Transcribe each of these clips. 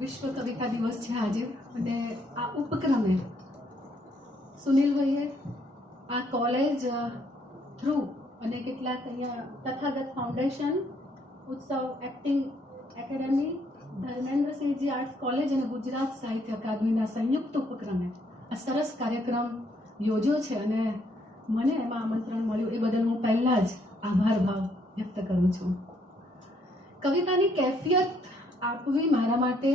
વિશ્વ કવિતા દિવસ છે આજે અને આ ઉપક્રમે સુનિલભાઈએ આ કોલેજ થ્રુ અને કેટલાક અહીંયા તથાગત ફાઉન્ડેશન, ઉત્સવ acting academy, Dharmendrasinhji arts college અને ગુજરાત સાહિત્ય અકાદમીના સંયુક્ત ઉપક્રમે આ સરસ કાર્યક્રમ યોજ્યો છે અને મને એમાં આમંત્રણ મળ્યું એ બદલ હું પહેલા જ આભાર ભાવ વ્યક્ત કરું છું. કવિતાની કેફિયત આપવી મારા માટે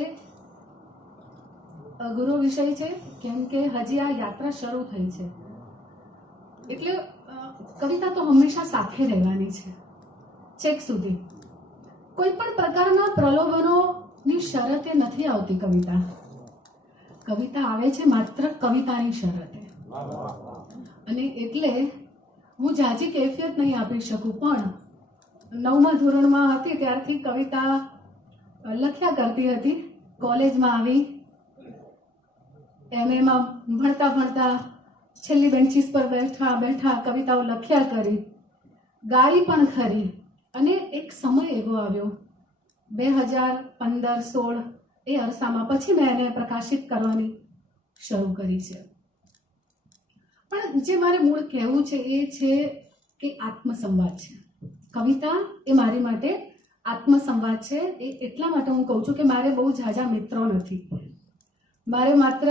અઘરો વિષય છે, કેમ કે હજી આ યાત્રા શરૂ થઈ છે. એટલે કવિતા તો હંમેશા સાથે રહેવાની છે છેક સુધી. કોઈ પણ પ્રકારના પ્રલોભનોની શરતે નથી આવતી કવિતા. કવિતા આવે છે માત્ર કવિતાની શરતે. અને એટલે હું જાજી કેફિયત નહીં આપી શકું, પણ 9મા ધોરણમાં હતી ત્યારથી કવિતા લખ્યા કરતી હતી. કોલેજમાં આવી, એમએમાં ભણતા ભણતા છેલ્લી બેન્ચીસ પર બેઠા કવિતાઓ લખ્યા કરી, ગાઈ પણ ખરી. અને એક સમય એવો આવ્યો 2015-16 એ અરસામાં, પછી મેં એને પ્રકાશિત કરવાની શરૂ કરી છે. પણ જે મારે મૂળ કહેવું છે એ છે કે આત્મસંવાદ છે. કવિતા એ મારી માટે આત્મસંવાદ છે. એ એટલા માટે હું કહું છું કે મારે બહુ ઝાઝા મિત્રો નથી. મારે માત્ર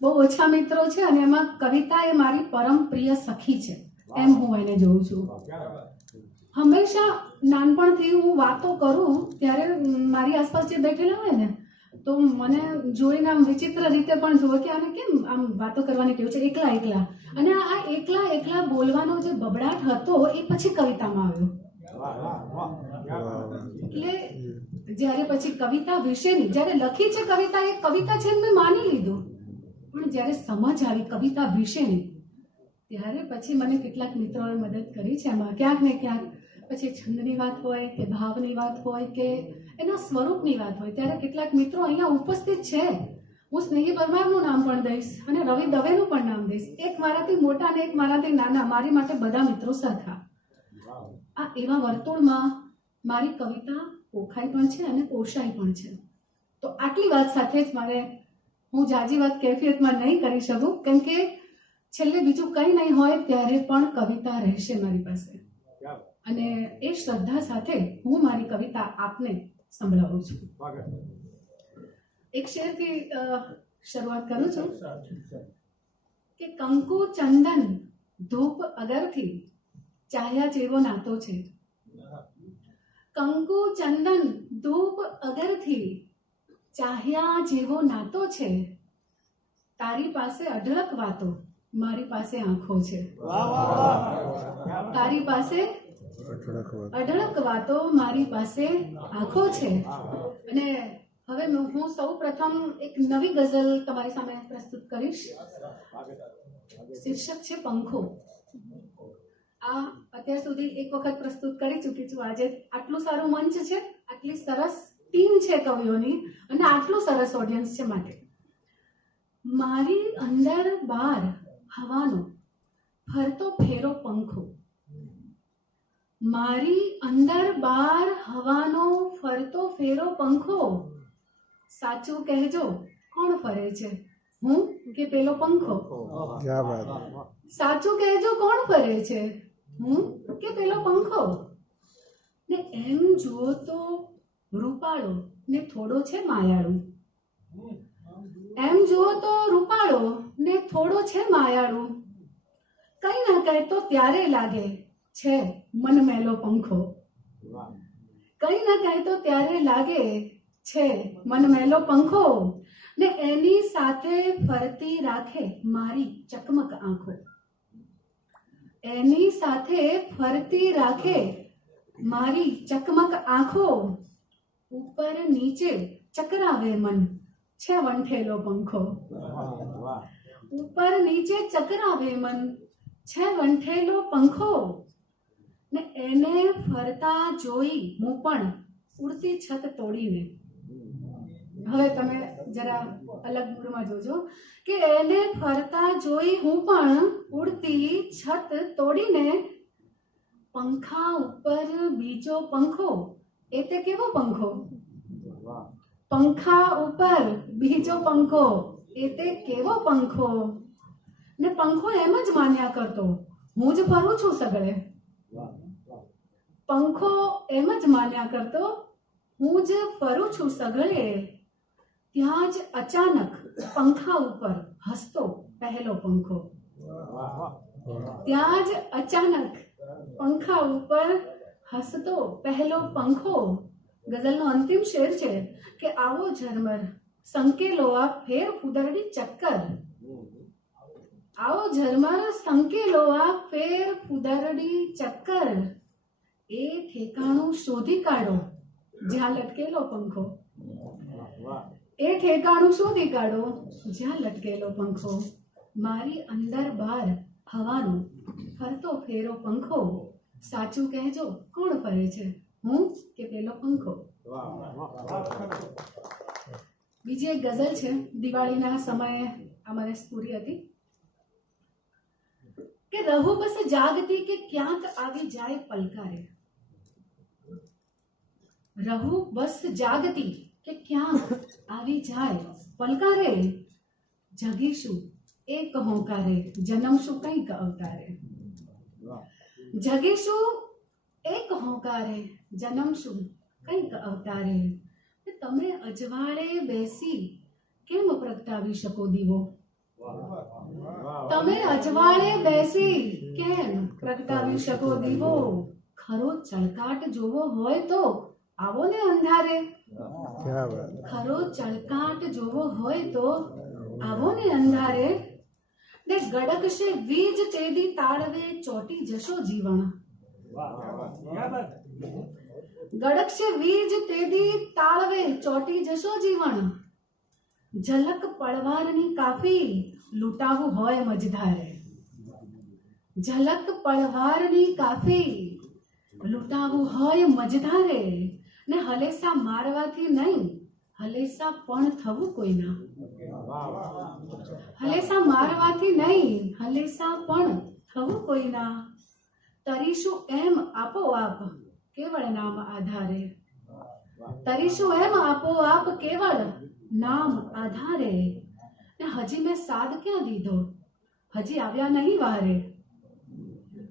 બહુ ઓછા મિત્રો છે અને એમાં કવિતા એ મારી પરમ પ્રિય સખી છે, એમ હું એને જોઉં છું. હંમેશા નાનપણથી હું વાતો કરું ત્યારે મારી આસપાસ જે બેઠેલા હોય ને તો મને જોઈને આમ વિચિત્ર રીતે પણ જુએ કે આને કેમ આમ વાતો કરવાની ટેવ છે એકલા એકલા. અને આ એકલા એકલા બોલવાનો જે બબડાટ હતો એ પછી કવિતામાં આવ્યો. એટલે જ્યારે પછી કવિતા વિશેની જ્યારે લખી છે કવિતા, એ કવિતા છે મેં માની લીધું, પણ જ્યારે સમજ આવી કવિતા વિશેની ત્યારે પછી મને કેટલાક મિત્રોએ મદદ કરી છે એમાં. ક્યાંક ને ક્યાંક પછી છંદની વાત હોય કે ભાવની વાત હોય કે એના સ્વરૂપની વાત હોય ત્યારે કેટલાક મિત્રો અહીંયા ઉપસ્થિત છે. હું સ્નેહી પરમારનું નામ પણ દઈશ અને રવિ દવેનું પણ નામ દઈશ. એક મારાથી મોટા અને એક મારાથી નાના, મારી માટે બધા મિત્રો સરખા. આ એવા વર્તુળમાં મારી કવિતા પોખાઈ પણ છે અને પોષાઈ પણ છે. તો આટલી વાત સાથે જ મારે હું જાજી વાત કેફિયતમાં નહીં કરી શકું, કેમ કે છેલ્લે બીજું કંઈ નહીં હોય ત્યારે પણ કવિતા રહેશે મારી પાસે. અને એ શ્રદ્ધા સાથે હું મારી કવિતા આપને સંભળાવું છું. એક શેરથી શરૂઆત કરું છું કે કંકુ ચંદન ધૂપ અગરથી ચાહ્યા જેવો નાતો છે. કંકુ ચંદન ધૂપ અગરથી ચાહ્યા જેવો નાતો છે. તારી પાસે અઢળક વાતો, મારી પાસે આંખો છે. તારી પાસે અઢળક વાતો, મારી પાસે આંખો છે. અને હવે હું સૌ પ્રથમ એક નવી ગઝલ તમારી સામે પ્રસ્તુત કરીશ. શીર્ષક છે પંખો. આ અત્યાર સુધી એક વખત પ્રસ્તુત કરી ચૂકી છું. આજે આટલું સારું મંચ છે, આટલી સરસ ટીમ છે કવિઓની અને આટલું સરસ ઓડિયન્સ છે માટે. મારી અંદર બહાર હવાનો ફરતો ફેરો પંખો. મારી અંદર બહાર હવાનો ફરતો ફેરો પંખો. સાચું કહેજો કોણ ફરે છે, હું કે પેલો પંખો? સાચું કહેજો કોણ ફરે છે, હું કે પેલો પંખો? ને એમ જુઓ તો રૂપાળો ને થોડો છે માયાળું. એમ જુઓ તો રૂપાળો ને થોડો છે માયાળું. કઈ ના કહે તો ત્યારે લાગે છે મન મેલો પંખો. કઈ ના કહે તો ત્યારે લાગે છે મન મેલો પંખો. ને એની સાથે ફરતી રાખે મારી ચકમક આંખો. એની સાથે ફરતી રાખે મારી ચકમક આંખો. ઉપર નીચે ચકરાવે મન છે વંઠેલો પંખો. ઉપર નીચે ચકરાવે મન છે વંઠેલો પંખો. ને એને ફરતા જોઈ હું પણ ઉડતી છત તોડીને. હવે તમે જરા અલગ મૂડમાં જોજો કે એને ફરતા જોઈ હું પણ ઉડતી છત તોડીને. પંખા ઉપર બીજો પંખો, એ તે કેવો પંખો? પંખા ઉપર બીજો પંખો, એ તે કેવો પંખો, ને પંખો એમ જ માન્યા કરતો, હું જ ફરું છું સગળે. પંખો એમ જ માન્યા કરતો, હું જ ફરું છું સગળે. ત્યાં જ અચાનક પંખા ઉપર હસતો પહેલો પંખો. ત્યાં જ અચાનક પંખા ઉપર હસતો પહેલો પંખો. ગઝલનો અંતિમ શેર છે કે આવો ઝરમર સંકેલો આ ફેર ફુદરડી ચક્કર. આવો ઝરમર સંકેલો આ ફેર ફુદરડી ચક્કર. એ ઠેકાણું શોધી કાઢો જ્યાં લટકેલો પંખો. એ ઠેકાણું શોધી કાઢો જ્યાં લટકેલો પંખો. મારી અંદર બહાર હવાનું ફરતો ફેરો પંખો. સાચું કહેજો કોણ ફરે છે, હું કે પેલો પંખો. બીજી એક ગઝલ છે, દિવાળીના સમયે અમારે સ્ફૂરી હતી કે રહું બસ જાગતી કે ક્યાંક આવી જાય પલકારે. રહું બસ જાગતી કે ક્યાંક આવી જાય પલકારે. જગીશું એક હોંકારે, જન્મશું કંઈક અવતારે. જગીશું એક હોંકારે, જન્મશું કંઈક અવતારે. તમે અજવાળે બેસી કેમ પ્રગટાવી શકો દીવો. તમે અજવાળે બેસી કેમ પ્રગટાવી શકો દીવો. ખરો ચળકાટ જોવો હોય તો આવો ને અંધારે. ખરો ચળકાટ જોવો હોય તો આવો ને અંધારે. ને ગડગશે વીજ તેદી તાળવે ચોટી જશો જીવન. ગડગશે વીજ તેદી તાળવે ચોટી જશો જીવન. ઝલક પડવારની કાફી લૂંટાવું હોય મજધારે. ઝલક પડવારની કાફી લૂંટાવું હોય મજધારે. ને હલેસા મારવાથી નહીં, હલેસા પણ થવું કોઈના. હલેસા મારવાથી નહીં, હલેસા પણ થવું કોઈના. તરીશું એમ આપોઆપ કેવળ નામ આધારે. તરીશું એમ આપોઆપ કેવળ નામ આધારે. ને હજી મેં સાદ ક્યાં દીધો, હજી આવ્યા નહીં વારે.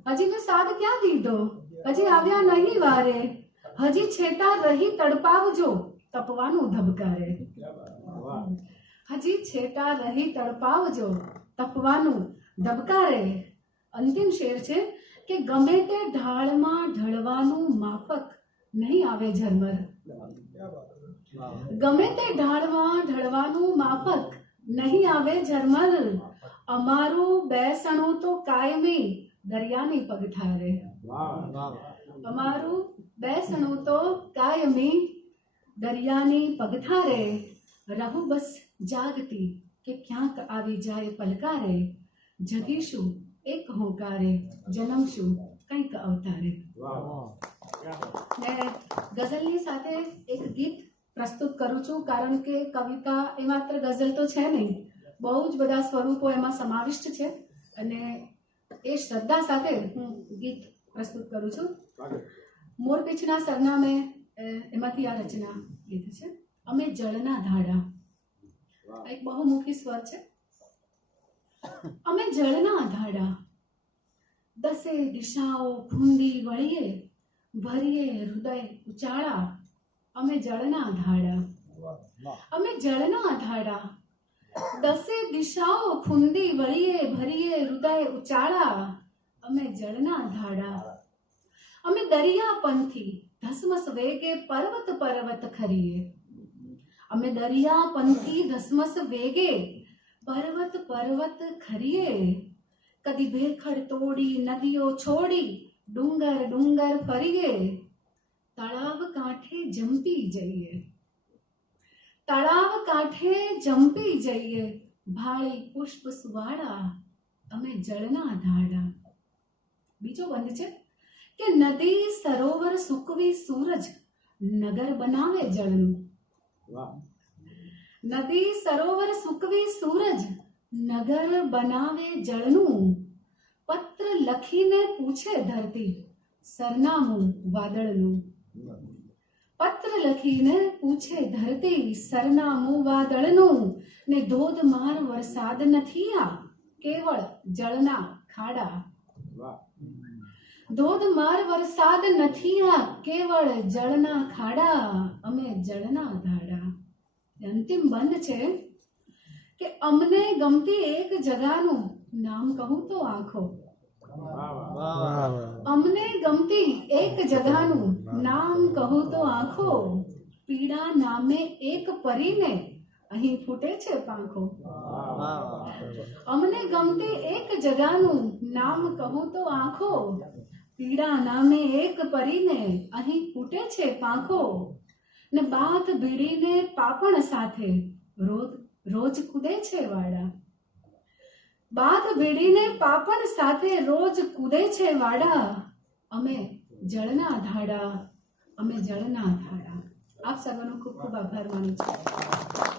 હજી મેં સાદ ક્યાં દીધો, હજી આવ્યા નહીં વારે. હજી છેટા રહી તડપાવજો તપવાનું ધબકારે. હજી છેટા રહી તડપાવજો તપવાનું ધબકારે. અંતિમ શેર છે કે ગમે તે ઢાળમાં ઢળવાનું માફક નહીં આવે ઝરમર. ગમે તે ઢાળમાં ઢળવાનું માફક નહીં આવે ઝરમર. અમારું બેસણું તો કાયમી દરિયાની પગઠારે. અમારું બેસણું તો કાયમી દરિયાની પગઠારે. રહું બસ જાગતી કે ક્યાંક આવી જાય પલકારે. જગીશું એક હોંકારે, જન્મશું કંઈક અવતારે. ને ગઝલની સાથે એક ગીત પ્રસ્તુત કરું છું, કારણ કે કવિતા એ માત્ર ગઝલ તો છે નહીં, બહુ જ બધા સ્વરૂપો એમાં સમાવિષ્ટ છે. અને એ શ્રદ્ધા સાથે હું ગીત પ્રસ્તુત કરું છું. મોરપીંછના સરનામે એમાંથી આ રચના લીધી છે. અમે જળના ધાડા. એક બહુમુખી સ્વર છે. અમે જળના ધાડા, દસે દિશાઓ ખૂંદી વળીએ, ભરીએ હૃદય ઉચાળા. અમે જળના ધાડા, અમે જળના ધાડા, દસે દિશાઓ ખૂંદી વળીએ, ભરીએ હૃદય ઉચાળા. અમે જળના ધાડા. અમે દરિયા પંથી ધસમસ વેગે પર્વત પર્વત ખરીએ. અમે દરિયા પંથી ધસમસ વેગે પર્વત પર્વત ખરીએ. કદી ભેખડ તોડી નદીઓ છોડી ડુંગર ડુંગર ફરીએ. તળાવ કાંઠે જંપી જઈએ, તળાવ કાંઠે જંપી જઈએ, ભાળી પુષ્પ સુવાળા. અમે જળના ધાડા. બીજો બંધ છે કે નદી સરોવર સૂકવી સૂરજ નગર બનાવે જળનું. નદી સરોવર સૂકવી સૂરજ નગર બનાવે જળનું. પત્ર લખીને પૂછે ધરતી સરનામું વાદળનું. પત્ર લખીને પૂછે ધરતી સરનામું વાદળનું ને ધોધમાર વરસાદ નથી આ કેવળ જળના ખાડા ધોધમાર વરસાદ નથી આ કેવળ જળના ખાડા અમે જળના ધાડા અંતિમ બંધ છે કે અમને ગમતી એક જગાનું નામ કહું તો આંખો અમને ગમતી એક જગાનું નામ કહું તો આંખો પીડા નામે એક પરીને અહીં ફૂટે છે પાંખો અમને ગમતી એક જગાનું નામ કહું તો આંખો પીડા નામે એક પરીને અહીં ફૂટે છે પાંખો ને બાથ ભીડીને પાપણ સાથે રોજ કૂદે છે વાડા બાથ ભીડીને પાપણ સાથે રોજ કૂદે છે વાડા અમે જળના ધાડા અમે જળના ધાડા આપ સર્વનો ખૂબ ખૂબ આભાર માનું છું